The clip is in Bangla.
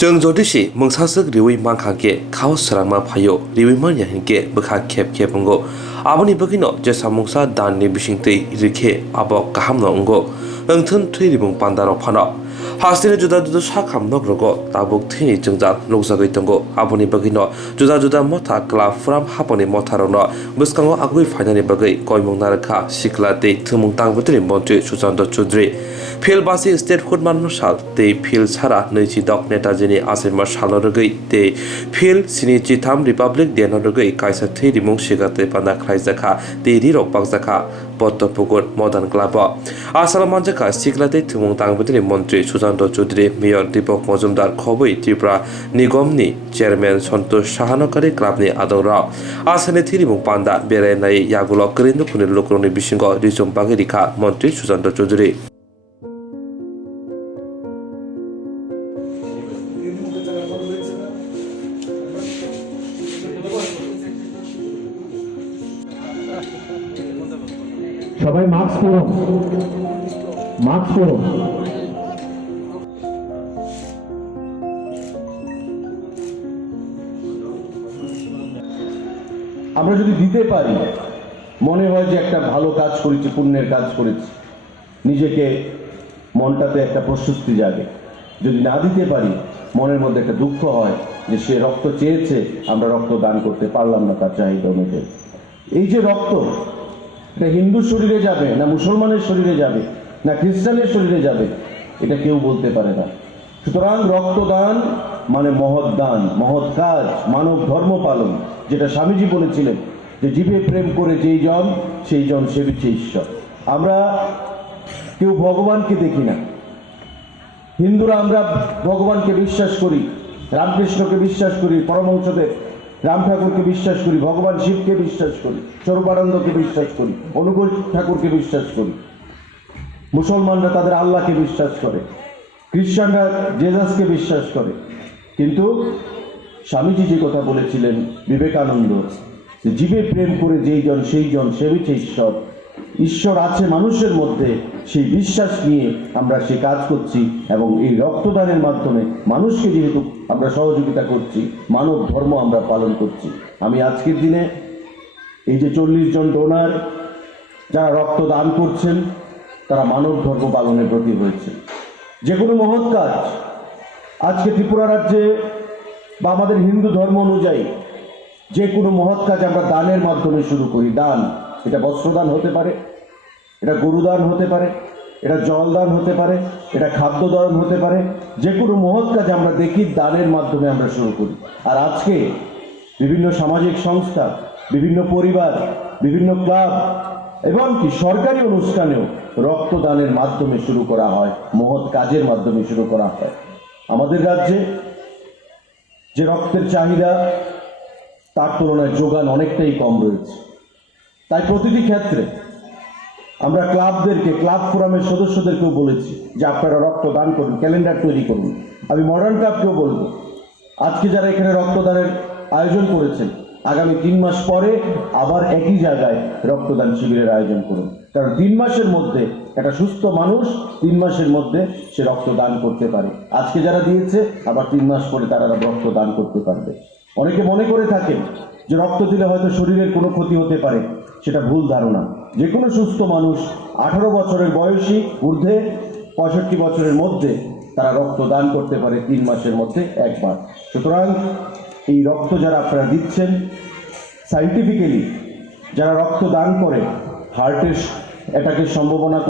जों जदिसि मोंसासक रिवै मांखाके खाव सरामा फायो रिवै मानिया हिंके बखा खेब खेब अंगो आबनि बगिनो जेसा मोंसा दाननि बिसिंतै रिखे आबो गाहामनो अंगो ओंथोन थैरिबुं पान्दाराव फानो हास्तिनि जुदा जुदा साखाम नग्रगो ताबुक थैनि जोंजा लौजागै तंगो आबनि बगिनो जुदा जुदा मथा क्लाब फ्राम हापनि मथारावनो बसकांगो आगुइ फाइनानि बगै कयमुं नारखा सिखला तै थुमुं तांबुतनि मन्त्रि सुशांत चौधरी फिल बासि स्टेट फुड मानसाल तै फिल सारा नैजि दक नेताजिनि आसेमा सालरगै तै फिल सिनि चिथाम रिपाब्लिक देनरगै कायसा थै रिमुं सिगाते पाना खायजाखा तै रिरक पाकजाखा पत्तपुगुर मदन क्लाब आसाम मानजाखा सिखलाते थुमुं तांबुतनि मन्त्रि सुशांत चौधरी मेयर दीपक मजुमदार खबै त्रिपुरा निगमनि चेयरमैन सन्तोष साहानकारि क्लाबनि आदराव आसामनि थै रिमुं पान्दा बेरायनाय यागुल करिन्दुकुनि लोकरनि बिसिंग रिजुम बागेरिखा मन्त्रि सुशांत चौधरी সবাই মাস্ক পরো মাস্ক পরো আমরা যদি দিতে পারি মনে হয় যে একটা ভালো কাজ করেছি পুণ্যের কাজ করেছি নিজেকে মনটাতে একটা প্রশস্তি জাগে যদি না দিতে পারি মনের মধ্যে একটা দুঃখ হয় যে সে রক্ত চেয়েছে আমরা রক্ত দান করতে পারলাম না তার চাহিদা অনুযায়ী এই যে রক্ত এটা হিন্দু শরীরে যাবে না মুসলমানের শরীরে যাবে না খ্রিস্টানের শরীরে যাবে এটা কেউ বলতে পারে না সুতরাং রক্তদান মানে মহৎ দান মহৎ কাজ মানব ধর্ম পালন যেটা স্বামীজি বলেছিলেন যে জীবে প্রেম করে যেই জন সেই জন সেবিছে ঈশ্বর আমরা কেউ ভগবানকে দেখি না হিন্দুরা আমরা ভগবানকে বিশ্বাস করি রামকৃষ্ণকে বিশ্বাস করি পরমহংসদেব রাম ঠাকুরকে বিশ্বাস করি ভগবান শিবকে বিশ্বাস করি স্বরূপানন্দকে বিশ্বাস করি অনুকূল ঠাকুরকে বিশ্বাস করি মুসলমানরা তাদের আল্লাহকে বিশ্বাস করে খ্রিস্টানরা জেসাসকে বিশ্বাস করে কিন্তু স্বামীজি যে কথা বলেছিলেন বিবেকানন্দ যে জীবে প্রেম করে যেই জন সেই জন সেবিছে ঈশ্বর ঈশ্বর আছে মানুষের মধ্যে সেই বিশ্বাস নিয়ে আমরা সে কাজ করছি এবং এই রক্তদানের মাধ্যমে মানুষকে যেহেতু আমরা সহযোগিতা করছি মানব ধর্ম আমরা পালন করছি আমি আজকের দিনে এই যে 40 জন ডোনার যারা রক্তদান করছেন তারা মানব ধর্ম পালনের প্রতি হয়েছে যে কোনো মহৎ কাজ আজকে ত্রিপুরা রাজ্যে বা আমাদের হিন্দু ধর্ম অনুযায়ী যে কোনো মহৎ কাজ আমরা দানের মাধ্যমে শুরু করি দান এটা বস্ত্রদান হতে পারে এটা গরুদান হতে পারে এটা জলদান হতে পারে এটা খাদ্যদান হতে পারে যে কোনো মহৎ কাজ আমরা দেখি দানের মাধ্যমে আমরা শুরু করি আর আজকে বিভিন্ন সামাজিক সংস্থা বিভিন্ন পরিবার বিভিন্ন ক্লাব এবং কি সরকারি অনুষ্ঠানেও রক্তদানের মাধ্যমে শুরু করা হয় মহৎ কাজের মাধ্যমে শুরু করা হয় আমাদের রাজ্যে যে রক্তের চাহিদা তার তুলনায় যোগান অনেকটাই কম রয়েছে তাই প্রতিটি ক্ষেত্রে আমরা ক্লাবদেরকে ক্লাব ফোরামের সদস্যদেরকেও বলেছি যে আপনারা রক্তদান করুন ক্যালেন্ডার তৈরি করুন আমি মডার্ন ক্লাবকেও বলবো আজকে যারা এখানে রক্তদানের আয়োজন করেছেন আগামী 3 মাস পরে আবার একই জায়গায় রক্তদান শিবিরের আয়োজন করুন কারণ 3 মাসের মধ্যে একটা সুস্থ মানুষ 3 মাসের মধ্যে সে রক্তদান করতে পারে আজকে যারা দিয়েছে আবার 3 মাস পরে তারা রক্তদান করতে পারবে অনেকে মনে করে থাকেন যে রক্ত দিলে হয়তো শরীরের কোনো ক্ষতি হতে পারে সেটা ভুল ধারণা যে কোনো সুস্থ মানুষ 18 বছরের বয়সী ঊর্ধ্বে 65 বছরের মধ্যে তারা রক্তদান করতে পারে 3 মাসের মধ্যে একবার সুতরাং এই রক্ত যারা আপনারা দিচ্ছেন সায়েন্টিফিক্যালি যারা রক্ত দান করে হার্টের অ্যাটাকের সম্ভাবনা